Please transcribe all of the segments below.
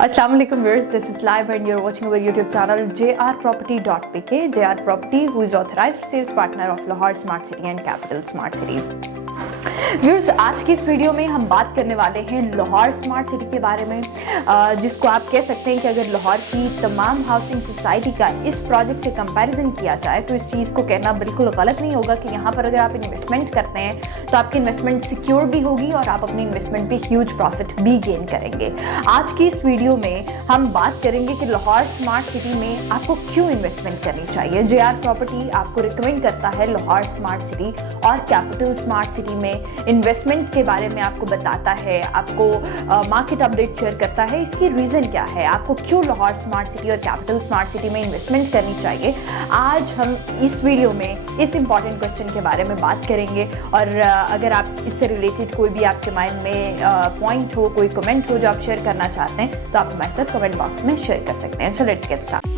Assalamualaikum viewers, this is live and you're watching our YouTube channel jrproperty.pk. JR Property, who is authorized sales partner of Lahore Smart City and Capital Smart City. Viewers, आज की इस video में हम बात करने वाले हैं Lahore smart city के बारे में, जिसको आप कह सकते हैं कि अगर लाहौर की तमाम हाउसिंग सोसाइटी का इस प्रोजेक्ट से कंपैरिजन किया जाए तो इस चीज़ को कहना बिल्कुल गलत नहीं होगा कि यहाँ पर अगर आप इन्वेस्टमेंट करते हैं तो आपकी इन्वेस्टमेंट सिक्योर भी होगी और आप अपनी इन्वेस्टमेंट पे ह्यूज प्रॉफिट भी गेन करेंगे। आज की इस वीडियो में हम बात करेंगे कि लाहौर स्मार्ट सिटी में आपको क्यों इन्वेस्टमेंट करनी चाहिए। JR प्रॉपर्टी आपको रिकमेंड करता है लाहौर स्मार्ट सिटी और कैपिटल स्मार्ट सिटी में इन्वेस्टमेंट के बारे में आपको बताता है, आपको मार्केट अपडेट शेयर करता है। इसकी रीज़न क्या है, आपको क्यों लाहौर स्मार्ट सिटी और कैपिटल स्मार्ट सिटी में इन्वेस्टमेंट करनी चाहिए, आज हम इस वीडियो में इस इंपॉर्टेंट क्वेश्चन के बारे में बात करेंगे। और अगर आप इससे रिलेटेड कोई भी आपके माइंड में पॉइंट हो, कोई कमेंट हो जो आप शेयर करना चाहते हैं तो आप हमारे साथ कमेंट बॉक्स में शेयर कर सकते हैं। So let's get start.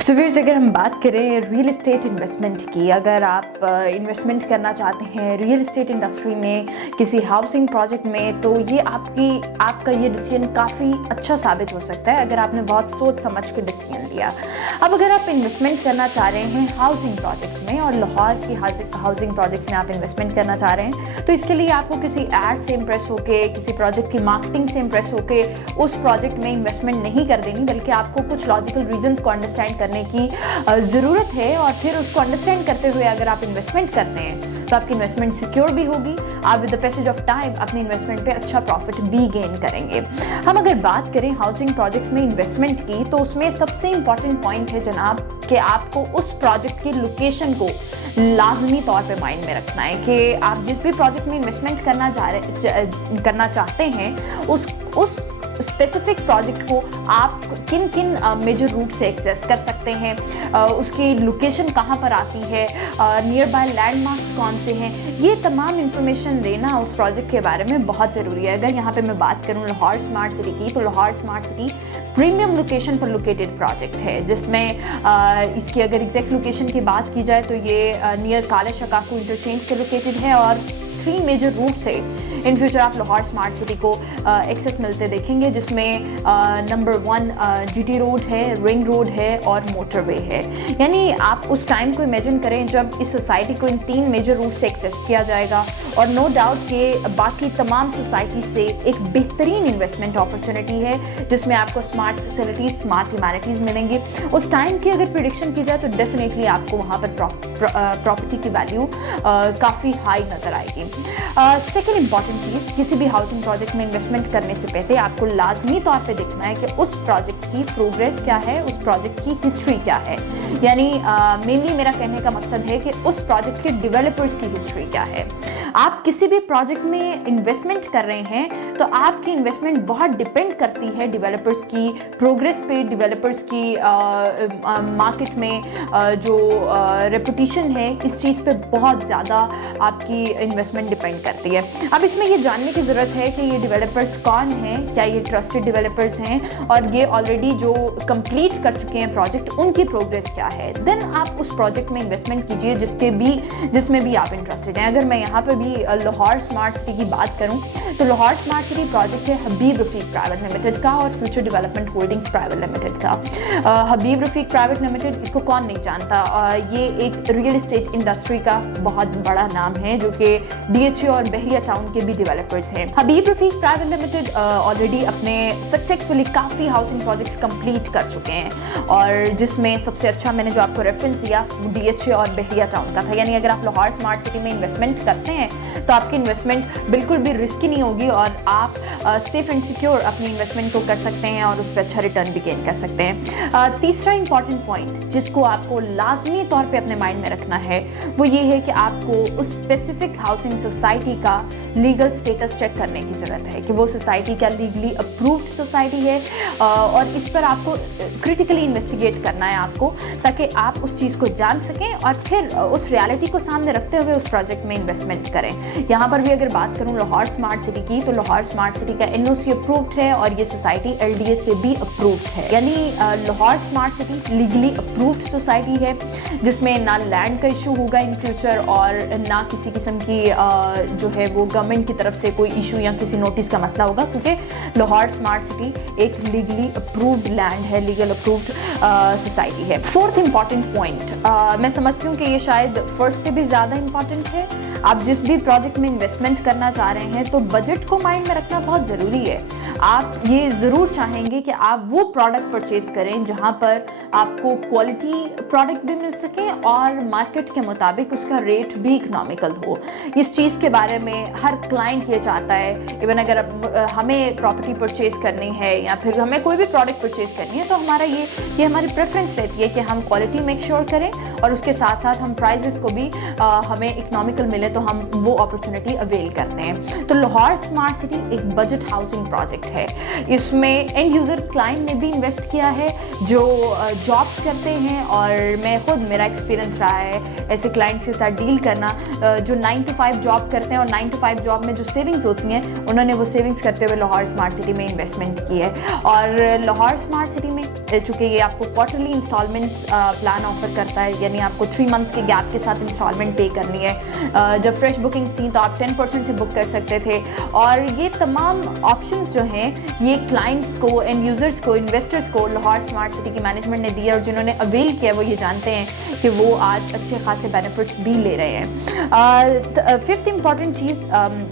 So viewers, अगर हम बात करें रियल एस्टेट इन्वेस्टमेंट की, अगर आप इन्वेस्टमेंट करना चाहते हैं रियल एस्टेट इंडस्ट्री में, किसी हाउसिंग प्रोजेक्ट में, तो ये आपका ये डिसीजन काफ़ी अच्छा साबित हो सकता है अगर आपने बहुत सोच समझ के डिसीजन लिया। अब अगर आप इन्वेस्टमेंट करना चाह रहे हैं हाउसिंग प्रोजेक्ट्स में और लाहौर की हाउसिंग प्रोजेक्ट्स में आप इन्वेस्टमेंट करना चाह रहे हैं तो इसके लिए आपको किसी एड से इम्प्रेस होकर, किसी प्रोजेक्ट की मार्केटिंग से इम्प्रेस होकर उस प्रोजेक्ट में इन्वेस्टमेंट नहीं कर देनी, बल्कि आपको कुछ लॉजिकल रीजंस को अंडरस्टैंड करने की ज़रूरत है। और फिर उसको अंडरस्टैंड करते हुए अगर आप इन्वेस्टमेंट करते हैं तो आपकी इन्वेस्टमेंट सिक्योर भी होगी, आप with the passage of time अपनी इन्वेस्टमेंट पे अच्छा प्रॉफिट भी गेन करेंगे। हम अगर बात करें हाउसिंग प्रोजेक्ट्स में इन्वेस्टमेंट की तो उसमें सबसे इंपॉर्टेंट पॉइंट है जनाब कि आपको उस प्रोजेक्ट की लोकेशन को लाजमी तौर पे माइंड में रखना है कि आप जिस भी प्रोजेक्ट में इन्वेस्टमेंट करना चाहते हैं उस स्पेसिफिक प्रोजेक्ट को आप किन किन मेजर रूट से एक्सेस कर सकते हैं, उसकी लोकेशन कहाँ पर आती है, नियर बाय लैंडमार्क्स कौन से हैं, ये तमाम इंफॉर्मेशन लेना उस प्रोजेक्ट के बारे में बहुत ज़रूरी है। अगर यहाँ पे मैं बात करूँ लाहौर स्मार्ट सिटी की, तो Lahore smart city premium location पर लोकेटेड प्रोजेक्ट है, जिसमें इसकी अगर एग्जैक्ट लोकेशन की बात की जाए तो ये नियर काला शकाकू इंटरचेंज के लोकेटेड है और 3 मेजर रूट से इन फ्यूचर आप लाहौर स्मार्ट सिटी को एक्सेस मिलते देखेंगे, जिसमें नंबर 1 GT रोड है, रिंग रोड है और मोटरवे है। यानी आप उस टाइम को इमेजिन करें जब इस सोसाइटी को इन 3 मेजर रूट से एक्सेस किया जाएगा और नो डाउट ये बाकी तमाम सोसाइटी से एक बेहतरीन इन्वेस्टमेंट अपॉर्चुनिटी है, जिसमें आपको स्मार्ट फैसिलिटीज़, स्मार्ट ह्यूमैनिटीज़ मिलेंगी। उस टाइम की अगर प्रिडिक्शन की जाए तो डेफिनेटली आपको वहाँ पर प्रॉपर्टी की वैल्यू काफ़ी हाई नज़र आएगी। सेकेंड इंपॉर्टेंट चीज़, किसी भी हाउसिंग प्रोजेक्ट में इन्वेस्टमेंट करने से पहले आपको लाजमी तौर पे देखना है कि उस प्रोजेक्ट की प्रोग्रेस क्या है, उस प्रोजेक्ट की हिस्ट्री क्या है। यानी मेनली मेरा कहने का मकसद है कि उस प्रोजेक्ट के डेवलपर्स की हिस्ट्री क्या है। आप किसी भी प्रोजेक्ट में इन्वेस्टमेंट कर रहे हैं तो आपकी इन्वेस्टमेंट बहुत डिपेंड करती है डेवलपर्स की प्रोग्रेस पे, डेवलपर्स की मार्केट में जो रेपुटेशन है, इस चीज़ पे बहुत ज़्यादा आपकी इन्वेस्टमेंट डिपेंड करती है। अब इसमें ये जानने की ज़रूरत है कि ये डेवलपर्स कौन हैं, क्या ये ट्रस्टेड डेवलपर्स हैं और ये ऑलरेडी जो कंप्लीट कर चुके हैं प्रोजेक्ट, उनकी प्रोग्रेस क्या है। देन आप उस प्रोजेक्ट में इन्वेस्टमेंट कीजिए जिसमें भी आप इंटरेस्टेड हैं। अगर मैं यहाँ पर भी लाहौर स्मार्ट सिटी की बात करूँ तो लाहौर स्मार्ट सिटी प्रोजेक्ट है हबीब रफीक प्राइवेट लिमिटेड का और future development holdings private limited का। हबीब रफीक प्राइवेट लिमिटेड, इसको कौन नहीं जानता, ये एक रियल एस्टेट इंडस्ट्री का बहुत बड़ा नाम है जो कि DHA और बहरिया टाउन के भी डेवलपर्स हैं। हबीब रफीक प्राइवेट लिमिटेड ऑलरेडी अपने सक्सेसफुली काफ़ी हाउसिंग प्रोजेक्ट्स कंप्लीट कर चुके हैं और जिसमें सबसे अच्छा मैंने जो आपको रेफरेंस दिया वो DHA और बहरिया टाउन का था। यानी अगर आप लाहौर स्मार्ट सिटी में इन्वेस्टमेंट करते हैं तो आपकी इन्वेस्टमेंट बिल्कुल भी रिस्की नहीं होगी और आप सेफ एंड सिक्योर अपनी इन्वेस्टमेंट को कर सकते हैं और उस पर अच्छा रिटर्न भी गेन कर सकते हैं। तीसरा इंपॉर्टेंट पॉइंट जिसको आपको लाजमी तौर पे अपने माइंड में रखना है वो ये है कि आपको उस स्पेसिफिक हाउसिंग सोसाइटी का लीगल स्टेटस चेक करने की ज़रूरत है कि वो सोसाइटी क्या लीगली अप्रूव्ड सोसाइटी है और इस पर आपको क्रिटिकली इन्वेस्टिगेट करना है आपको, ताकि आप उस चीज़ को जान सकें और फिर उस रियलिटी को सामने रखते हुए उस प्रोजेक्ट में इन्वेस्टमेंट करें। करें। यहाँ पर भी अगर बात करूँ लाहौर स्मार्ट सिटी की, तो लाहौर स्मार्ट सिटी का NOC अप्रूव्ड है और ये सोसाइटी LDA से भी अप्रूव्ड है, यानी Lahore smart city legally approved society है, जिसमें ना लैंड का इशू होगा इन फ्यूचर और ना किसी किस्म की जो है वो गवर्नमेंट की तरफ से कोई इशू या किसी नोटिस का मसला होगा, क्योंकि लाहौर स्मार्ट सिटी एक लीगली अप्रूव्ड लैंड है, लीगल अप्रूव्ड सोसाइटी है। फोर्थ इंपॉर्टेंट पॉइंट, मैं समझती हूँ कि ये शायद फर्स्ट से भी ज़्यादा इंपॉर्टेंट है। आप जिस भी प्रोजेक्ट में इन्वेस्टमेंट करना चाह रहे हैं तो बजट को माइंड में रखना बहुत ज़रूरी है। आप ये ज़रूर चाहेंगे कि आप वो प्रोडक्ट परचेज करें जहाँ पर आपको क्वालिटी प्रोडक्ट भी मिल सके और मार्केट के मुताबिक उसका रेट भी इकोनॉमिकल हो। इस चीज़ के बारे में हर क्लाइंट ये चाहता है। इवन अगर हमें प्रॉपर्टी परचेज करनी है या फिर हमें कोई भी प्रोडक्ट परचेज करनी है तो हमारा ये हमारी प्रेफरेंस रहती है कि हम क्वालिटी मेक श्योर करें और उसके साथ साथ हम प्राइजेस को भी हमें इकोनॉमिकल मिले तो हम वो अपॉर्चुनिटी अवेल करते हैं। तो लाहौर स्मार्ट सिटी एक बजट हाउसिंग प्रोजेक्ट है। इसमें एंड यूज़र क्लाइंट ने भी इन्वेस्ट किया है जो जॉब्स करते हैं, और मैं खुद मेरा एक्सपीरियंस रहा है ऐसे क्लाइंट्स के साथ डील करना जो 9 to 5 जॉब करते हैं और 9 to 5 जॉब में जो सेविंग्स होती हैं उन्होंने वो सेविंग्स करते हुए लाहौर स्मार्ट सिटी में इन्वेस्टमेंट की है। और लाहौर स्मार्ट सिटी में चूँकि ये आपको क्वार्टरली इंस्टॉलमेंट्स प्लान ऑफर करता है, यानी आपको 3 मंथ्स के गैप के साथ इंस्टॉलमेंट पे करनी है। जब फ्रेश बुकिंग्स थी तो आप 10% से बुक कर सकते थे, और ये तमाम ऑप्शंस जो हैं ये क्लाइंट्स को, एंड यूज़र्स को, इन्वेस्टर्स को लाहौर स्मार्ट सिटी की मैनेजमेंट ने दिया, और जिन्होंने अवेल किया वो ये जानते हैं कि वो आज अच्छे खासे बेनिफिट्स भी ले रहे हैं। फिफ्थ इम्पॉर्टेंट चीज़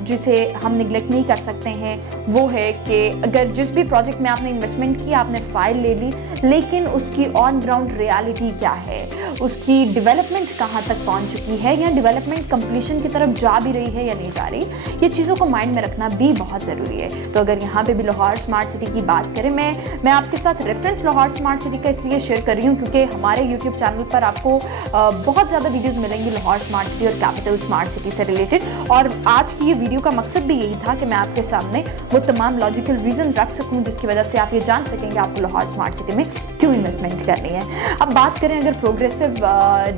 जिसे हम निगलेक्ट नहीं कर सकते हैं वो है कि अगर जिस भी प्रोजेक्ट में आपने इन्वेस्टमेंट किया, आपने फ़ाइल ले ली, लेकिन उसकी ऑन ग्राउंड रियलिटी क्या है, उसकी डेवलपमेंट कहाँ तक पहुँच चुकी है, या डेवलपमेंट कंप्लीशन की तरफ जा भी रही है या नहीं जा रही, ये चीज़ों को माइंड में रखना भी बहुत ज़रूरी है। तो अगर यहाँ पे भी लाहौर स्मार्ट सिटी की बात करें, मैं आपके साथ रेफरेंस लाहौर स्मार्ट सिटी का इसलिए शेयर कर रही हूँ क्योंकि हमारे यूट्यूब चैनल पर आपको बहुत ज़्यादा वीडियोज़ मिलेंगी लाहौर स्मार्ट सिटी और कैपिटल स्मार्ट सिटी से रिलेटेड, और आज की ये वीडियो का मकसद भी यही था कि मैं आपके सामने वो तमाम लॉजिकल रीजंस रख सकूँ जिसकी वजह से आप ये जान सकेंगे आपको लाहौर स्मार्ट सिटी में क्यों इन्वेस्टमेंट करनी है। अब बात करें अगर प्रोग्रेसिव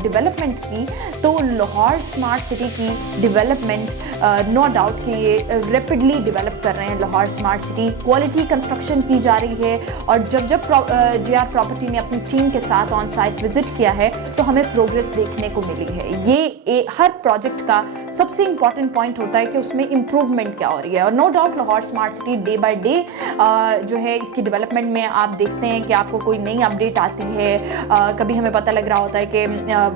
डेवलपमेंट की, तो लाहौर स्मार्ट सिटी की डेवलपमेंट नो डाउट कि ये रैपिडली डेवलप कर रहे हैं। Lahore smart city quality construction की जा रही है, और जब JR प्रॉपर्टी ने अपनी टीम के साथ ऑन साइट विजिट किया है तो हमें प्रोग्रेस देखने को मिली है। ये हर प्रोजेक्ट का सबसे इंपॉर्टेंट पॉइंट होता है कि उसमें इम्प्रूवमेंट क्या हो रही है, और no doubt Lahore smart city day by day जो है इसकी डेवलपमेंट में आप देखते हैं कि आपको कोई नई अपडेट आती है। कभी हमें पता लग रहा होता है कि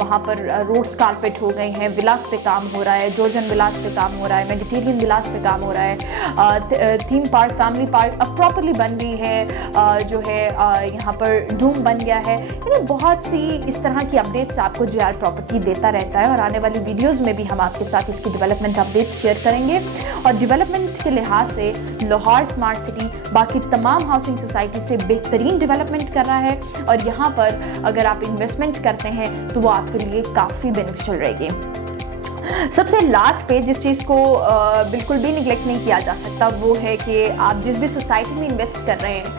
वहाँ पर रोड्स कारपेट हो गए हैं, विलास पे काम हो रहा है, जॉर्जन विलास पे काम हो रहा है, मेडिटेरियन विलास पे काम हो रहा है, थीम पार्क, फैमिली पार्क अब प्रॉपरली बन रही है, जो है यहाँ पर डूम बन गया है। यानी बहुत सी इस तरह की अपडेट्स आपको JR प्रॉपर्टी देता रहता है, और आने वाली वीडियोज़ में भी हम आपके साथ इसकी डेवलपमेंट अपडेट्स शेयर करेंगे। और डेवलपमेंट के लिहाज से लाहौर स्मार्ट सिटी बाकी तमाम हाउसिंग सोसाइटी से बेहतरीन डेवलपमेंट कर रहा है, और यहाँ पर अगर आप इन्वेस्टमेंट करते हैं तो वो आपके लिए काफ़ी बेनिफिशियल रहेगी। सबसे लास्ट पे जिस चीज़ को बिल्कुल भी निगलेक्ट नहीं किया जा सकता वो है कि आप जिस भी सोसाइटी में इन्वेस्ट कर रहे हैं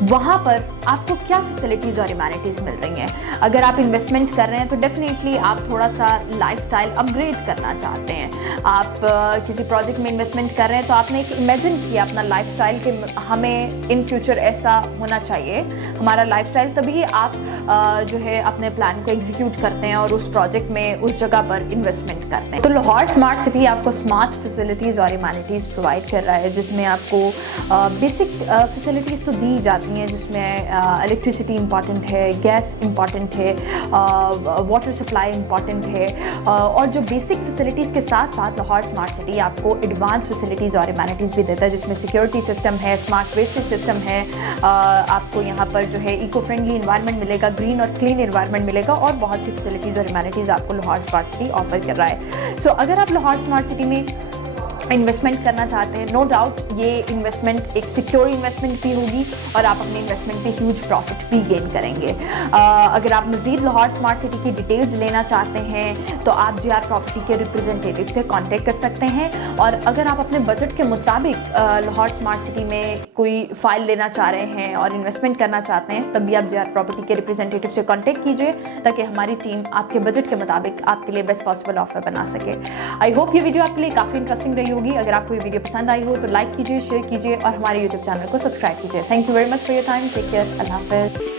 वहाँ पर आपको क्या फैसिलिटीज़ और इम्यूनिटीज़ मिल रही हैं। अगर आप इन्वेस्टमेंट कर रहे हैं तो डेफिनेटली आप थोड़ा सा लाइफस्टाइल अपग्रेड करना चाहते हैं। आप किसी प्रोजेक्ट में इन्वेस्टमेंट कर रहे हैं तो आपने एक इमेजिन किया अपना लाइफस्टाइल कि हमें इन फ्यूचर ऐसा होना चाहिए हमारा लाइफस्टाइल, तभी आप जो है अपने प्लान को एग्जीक्यूट करते हैं और उस प्रोजेक्ट में उस जगह पर इन्वेस्टमेंट करते हैं। तो लाहौर स्मार्ट सिटी आपको स्मार्ट फैसिलिटीज़ और इम्यूनिटीज़ प्रोवाइड कर रहा है, जिसमें आपको बेसिक फैसिलिटीज़ तो दी जाती हैं, जिसमें इलेक्ट्रिसिटी इंपॉर्टेंट है, गैस इंपॉर्टेंट है, वाटर सप्लाई इंपॉर्टेंट है, और जो बेसिक फैसिलिटीज़ के साथ साथ लाहौर स्मार्ट सिटी आपको एडवांस फैसिलिटीज़ और इम्यूनिटीज़ भी देता है, जिसमें सिक्योरिटी सिस्टम है, स्मार्ट वेस्टेज सिस्टम है, आपको यहाँ पर जो है इको फ्रेंडली इन्वायरमेंट मिलेगा, ग्रीन और क्लीन इन्वायरमेंट मिलेगा, और बहुत सी फैसिलिटीज़ और इम्यूनिटीज़ आपको लाहौर स्मार्ट सिटी ऑफर कर रहा है। सो अगर आप लाहौर स्मार्ट सिटी में इन्वेस्टमेंट करना चाहते हैं, नो डाउट ये इन्वेस्टमेंट एक सिक्योर इन्वेस्टमेंट भी होगी और आप अपने इन्वेस्टमेंट पे ह्यूज प्रॉफिट भी गेन करेंगे। अगर आप मज़ीद लाहौर स्मार्ट सिटी की डिटेल्स लेना चाहते हैं तो आप JR प्रॉपर्टी के रिप्रेजेंटेटिव से कांटेक्ट कर सकते हैं। और अगर आप अपने बजट के मुताबिक लाहौर स्मार्ट सिटी में कोई फ़ाइल लेना चाह रहे हैं और इन्वेस्टमेंट करना चाहते हैं, तब भी आप JR प्रॉपर्टी के रिप्रेजेंटेटिव से कांटेक्ट कीजिए ताकि हमारी टीम आपके बजट के मुताबिक आपके लिए बेस्ट पॉसिबल ऑफर बना सके। आई होप ये वीडियो आपके लिए काफ़ी इंटरेस्टिंग रही होगी। अगर आपको ये वीडियो पसंद आई हो तो लाइक कीजिए, शेयर कीजिए और हमारे YouTube चैनल को सब्सक्राइब कीजिए। Thank you very much for your time. Take care. अल्लाह हाफ़िज़।